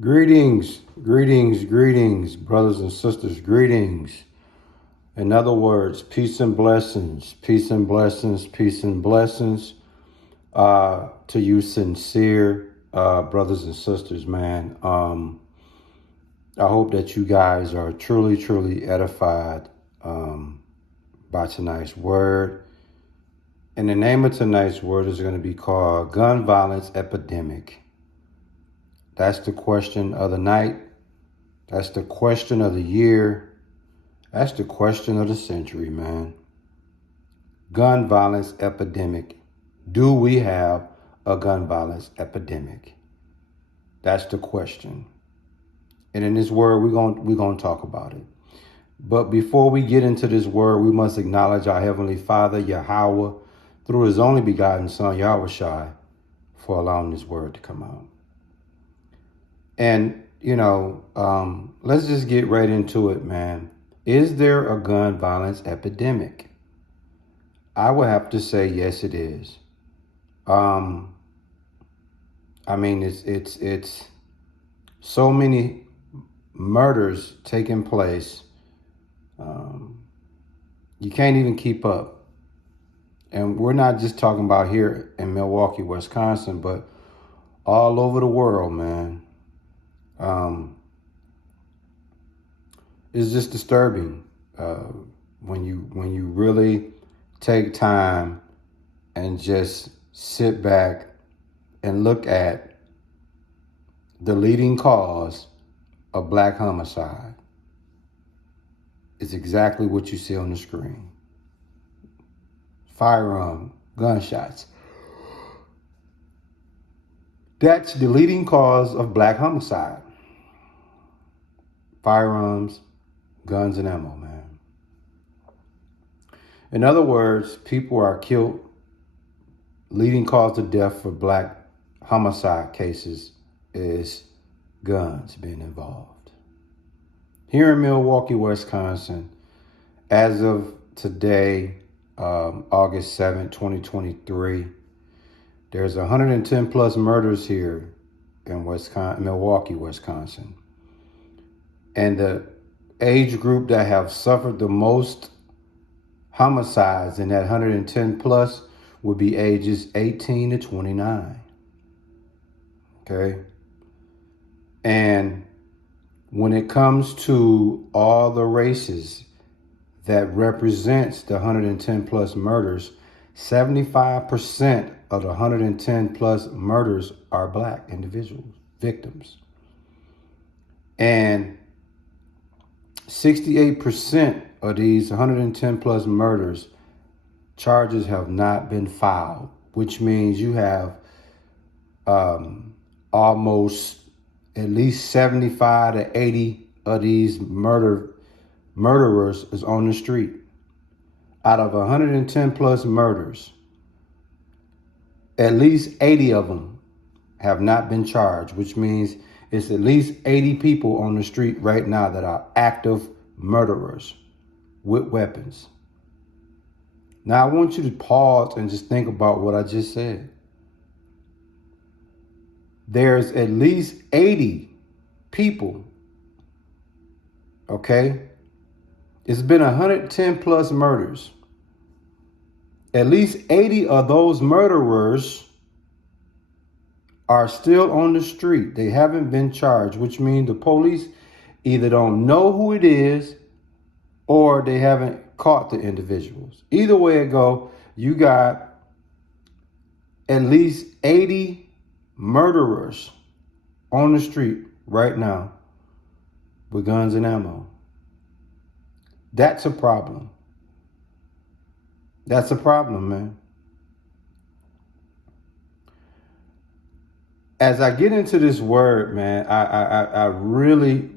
Greetings, greetings, greetings, brothers and sisters, greetings. In other words, peace and blessings, peace and blessings, peace and blessings to you sincere brothers and sisters, man. I hope that you guys are truly, truly edified by tonight's word. And the name of tonight's word is going to be called Gun Violence Epidemic. That's the question of the night. That's the question of the year. That's the question of the century, man. Gun violence epidemic. Do we have a gun violence epidemic? That's the question. And in this word, we're gonna talk about it. But before we get into this word, we must acknowledge our Heavenly Father, Yahweh, through His only begotten Son, Yahushai, for allowing this word to come out. And, let's just get right into it, man. Is there a gun violence epidemic? I would have to say, yes, it is. It's so many murders taking place. You can't even keep up. And we're not just talking about here in Milwaukee, Wisconsin, but all over the world, man. It's just disturbing when you really take time and just sit back and look at the leading cause of black homicide. It's exactly what you see on the screen. Firearm, gunshots. That's the leading cause of black homicide. Firearms, guns, and ammo, man. In other words, people are killed. Leading cause of death for black homicide cases is guns being involved. Here in Milwaukee, Wisconsin, as of today, August 7th, 2023, there's 110 plus murders here in Milwaukee, Wisconsin. And the age group that have suffered the most homicides in that 110 plus would be ages 18 to 29. Okay. And when it comes to all the races that represents the 110 plus murders, 75% of the 110 plus murders are black individuals, victims. And 68% of these 110 plus murders, charges have not been filed, which means you have almost at least 75 to 80 of these murderers is on the street. Out of 110 plus murders, at least 80 of them have not been charged, which means it's at least 80 people on the street right now that are active murderers with weapons. Now, I want you to pause and just think about what I just said. There's at least 80 people, okay? It's been 110 plus murders. At least 80 of those murderers are still on the street. They haven't been charged, which means the police either don't know who it is or they haven't caught the individuals. Either way it go, you got at least 80 murderers on the street right now with guns and ammo. That's a problem. That's a problem, man. As I get into this word, man, I really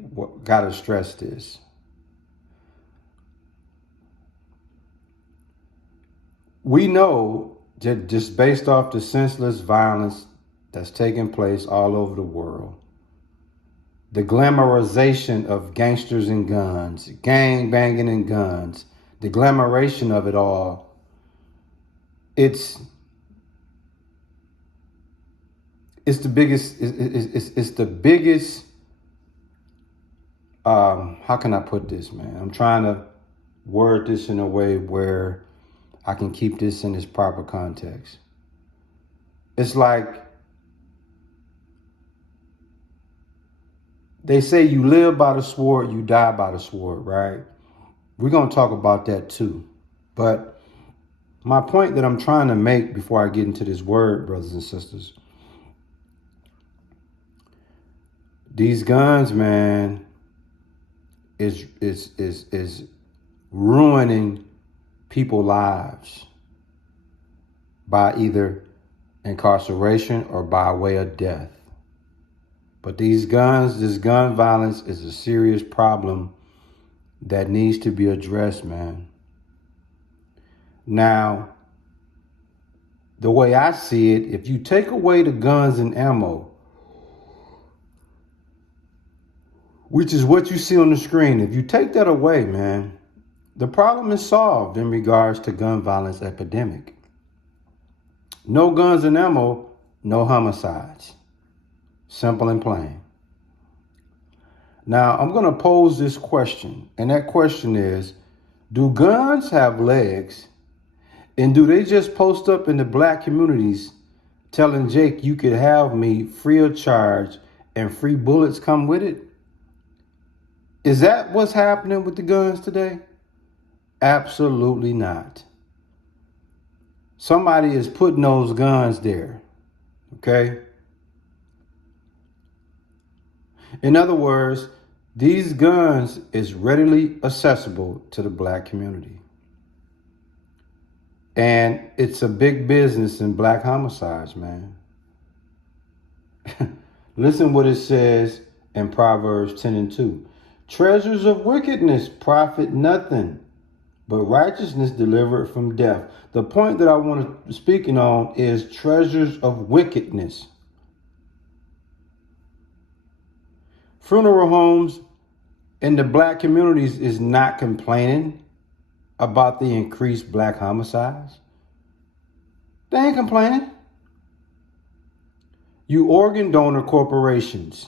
got to stress this. We know that just based off the senseless violence that's taking place all over the world, the glamorization of gangsters and guns, gang banging and guns, the glamorization of it all, it's the biggest how can I put this, man? I'm trying to word this in a way where I can keep this in its proper context. It's like they say you live by the sword, you die by the sword, right? We're going to talk about that too. But my point that I'm trying to make before I get into this word, brothers and sisters, these guns, man, is ruining people's lives by either incarceration or by way of death. But these guns, this gun violence is a serious problem that needs to be addressed, man. Now, the way I see it, if you take away the guns and ammo, which is what you see on the screen, if you take that away, man, the problem is solved in regards to gun violence epidemic. No guns and ammo, no homicides. Simple and plain. Now, I'm going to pose this question, and that question is, do guns have legs? And do they just post up in the black communities telling Jake you could have me free of charge and free bullets come with it? Is that what's happening with the guns today? Absolutely not. Somebody is putting those guns there, okay? In other words, these guns is readily accessible to the black community. And it's a big business in black homicides, man. Listen what it says in Proverbs 10:2. Treasures of wickedness profit nothing, but righteousness delivered from death. The point that I want to speaking on is treasures of wickedness. Funeral homes in the black communities is not complaining about the increased black homicides. They ain't complaining. You organ donor corporations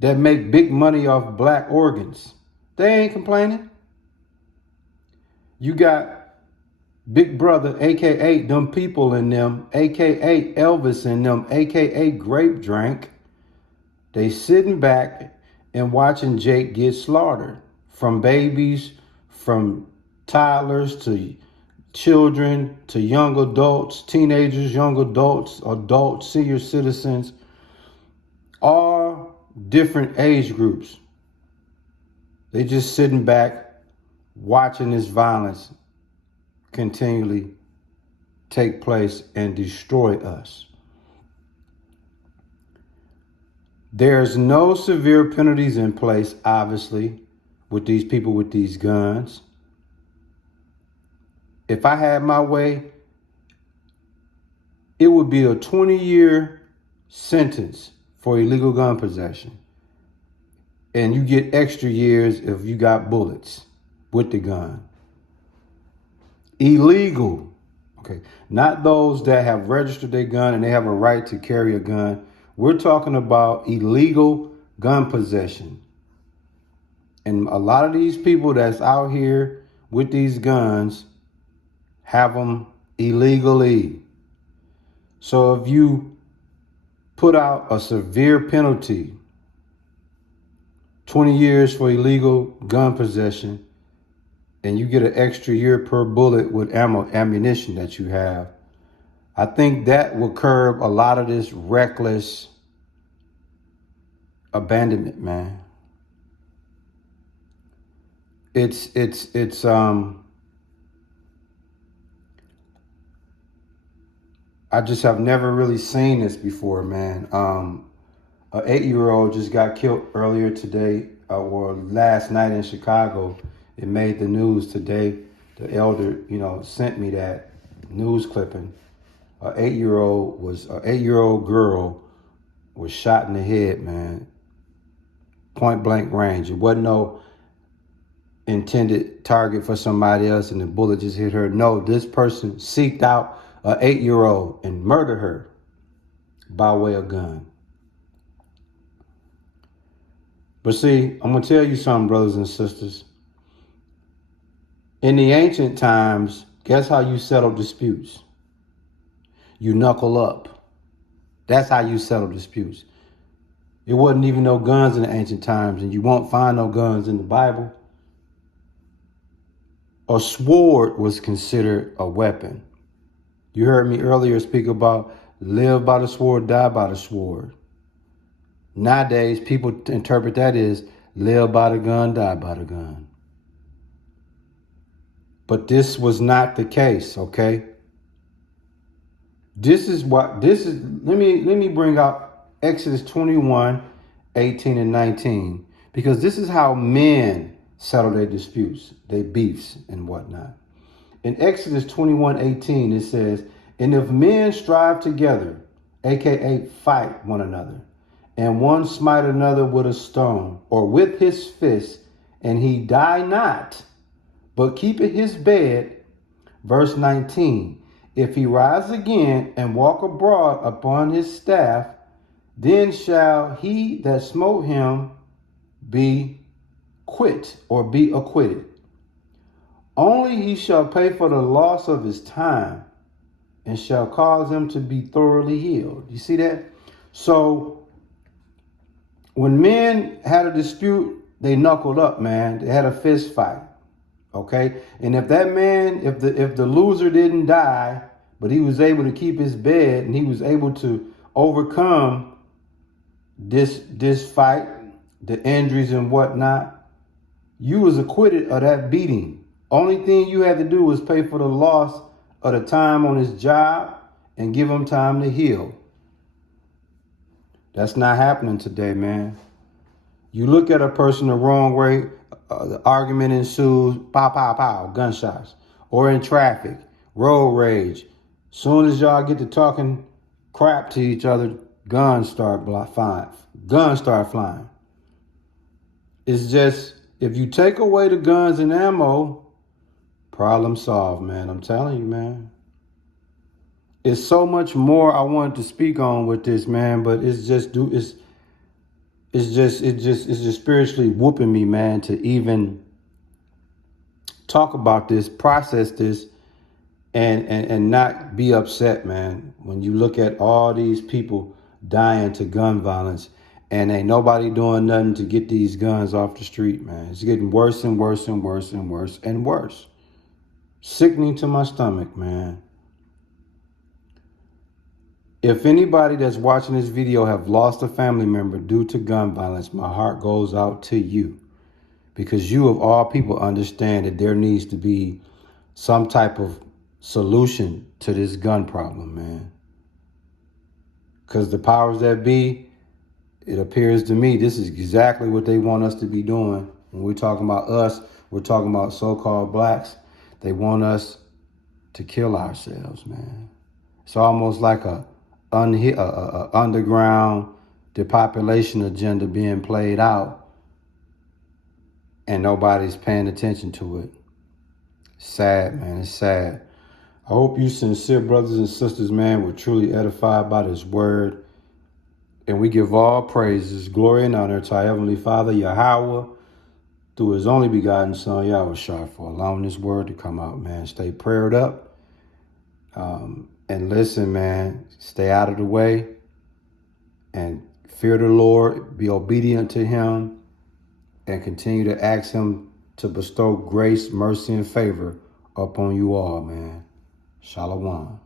that make big money off black organs, they ain't complaining. You got Big Brother, aka them people in them, aka Elvis in them, aka Grape Drink. They sitting back and watching Jake get slaughtered, from babies, from toddlers to children to young adults, teenagers, young adults, senior citizens, all different age groups. They just sitting back watching this violence continually take place and destroy us. There's no severe penalties in place, obviously, with these people with these guns. If I had my way, it would be a 20-year sentence for illegal gun possession. And you get extra years if you got bullets with the gun. Illegal, okay? Not those that have registered their gun and they have a right to carry a gun. We're talking about illegal gun possession. And a lot of these people that's out here with these guns have them illegally. So if you put out a severe penalty, 20 years for illegal gun possession, and you get an extra year per bullet with ammunition that you have, I think that will curb a lot of this reckless abandonment, man. It's I just have never really seen this before, man. An 8-year-old just got killed earlier today, or last night in Chicago. It made the news today. The elder, sent me that news clipping. An 8-year-old girl was shot in the head, man. Point blank range. It wasn't no intended target for somebody else and the bullet just hit her. No, this person seeked out an 8-year-old and murdered her by way of gun. But see, I'm going to tell you something, brothers and sisters. In the ancient times, guess how you settle disputes? You knuckle up. That's how you settle disputes. It wasn't even no guns in the ancient times, and you won't find no guns in the Bible. A sword was considered a weapon. You heard me earlier speak about live by the sword, die by the sword. Nowadays, people interpret that as live by the gun, die by the gun. But this was not the case, okay? Let me bring out Exodus 21, 18 and 19, because this is how men settle their disputes, their beefs and whatnot. In Exodus 21, 18, it says, and if men strive together, aka fight one another, and one smite another with a stone or with his fist, and he die not, but keepeth his bed, verse 19, if he rise again and walk abroad upon his staff, then shall he that smote him be quit or be acquitted. Only he shall pay for the loss of his time and shall cause him to be thoroughly healed. You see that? So when men had a dispute, they knuckled up, man. They had a fist fight. Okay? And if that man, if the loser didn't die, but he was able to keep his bed and he was able to overcome this fight, the injuries and whatnot, you was acquitted of that beating. Only thing you had to do was pay for the loss of the time on his job and give him time to heal. That's not happening today, man. You look at a person the wrong way, the argument ensues, pow, pow, pow, gunshots. Or in traffic, road rage. Soon as y'all get to talking crap to each other, guns start flying. It's just, if you take away the guns and ammo, problem solved, man. I'm telling you, man. It's so much more I wanted to speak on with this, man, but it's just spiritually whooping me, man, to even talk about this, process this, and not be upset, man. When you look at all these people dying to gun violence and ain't nobody doing nothing to get these guns off the street, man. It's getting worse and worse and worse and worse and worse. Sickening to my stomach, man. If anybody that's watching this video have lost a family member due to gun violence, my heart goes out to you. Because you of all people understand that there needs to be some type of solution to this gun problem, man. Because the powers that be, it appears to me this is exactly what they want us to be doing. When we're talking about us, we're talking about so-called blacks. They want us to kill ourselves, man. It's almost like a underground depopulation agenda being played out, and nobody's paying attention to it. Sad, man. It's sad. I hope you sincere brothers and sisters, man, were truly edified by this word. And we give all praises, glory, and honor to our Heavenly Father, Yahweh, through his only begotten Son, Yahushua, for allowing this word to come out, man. Stay prayed up. And listen, man, stay out of the way and fear the Lord, be obedient to him, and continue to ask him to bestow grace, mercy, and favor upon you all, man. Shalom.